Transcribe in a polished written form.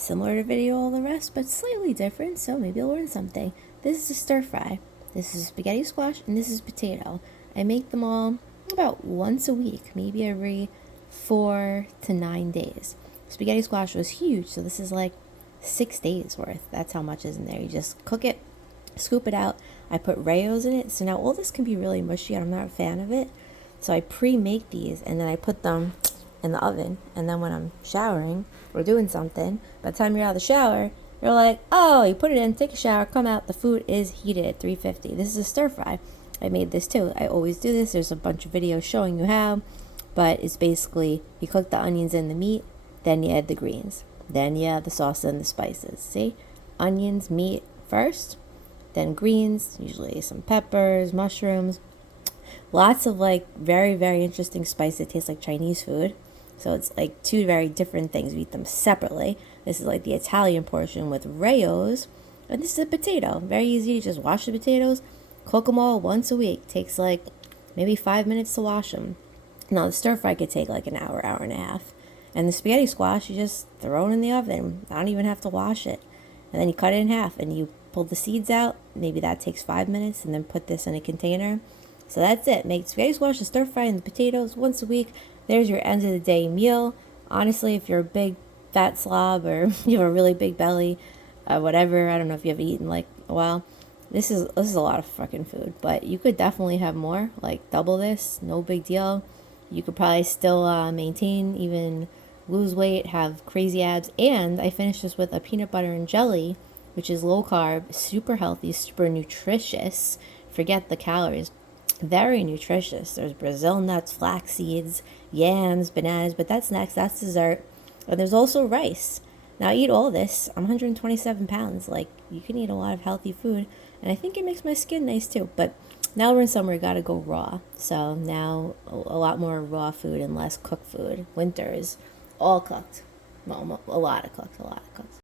Similar to video all the rest, but slightly different, so maybe you'll learn something. This is a stir fry. This is spaghetti squash, and this is potato. I make them all about once a week, maybe every 4 to 9 days. Spaghetti squash was huge, so this is like 6 days worth. That's how much is in there. You just cook it, scoop it out. I put Rayo's in it, so now all this can be really mushy, and I'm not a fan of it. So I pre-make these, and then I put them in the oven, and then when I'm showering or doing something, by the time you're out of the shower, you're like, oh, you put it in, take a shower, come out, the food is heated at 350. This is a stir fry. I made this too. I always do this. There's a bunch of videos showing you how, but it's basically you cook the onions and the meat, then you add the greens, then you add the sauce and the spices. See, onions, meat first, then greens, usually some peppers, mushrooms, lots of like very, very interesting spice that tastes like Chinese food. So it's like two very different things. We eat them separately. This is like the Italian portion with Rayo's, and this is a potato. Very easy. You just wash the potatoes, cook them all once a week. Takes like maybe 5 minutes to wash them. Now the stir fry could take like an hour, hour and a half. And the spaghetti squash, you just throw it in the oven. I don't even have to wash it. And then you cut it in half and you pull the seeds out. Maybe that takes 5 minutes, and then put this in a container. So that's it. Make spaghetti squash and stir fry and the potatoes once a week. There's your end of the day meal. Honestly, if you're a big fat slob or you have a really big belly, whatever, I don't know if you have eaten like a while, this is a lot of fucking food. But you could definitely have more, like double this, no big deal. You could probably still maintain, even lose weight, have crazy abs. And I finished this with a peanut butter and jelly, which is low carb, super healthy, super nutritious. Forget the calories. Very nutritious. There's Brazil nuts, flax seeds, yams, bananas, but that's next. That's dessert. And there's also rice. Now I eat all this. I'm 127 pounds. Like, you can eat a lot of healthy food, and I think it makes my skin nice too. But now we're in summer, you gotta go raw. So now a lot more raw food and less cooked food. Winter is all cooked. Well, a lot of cooked.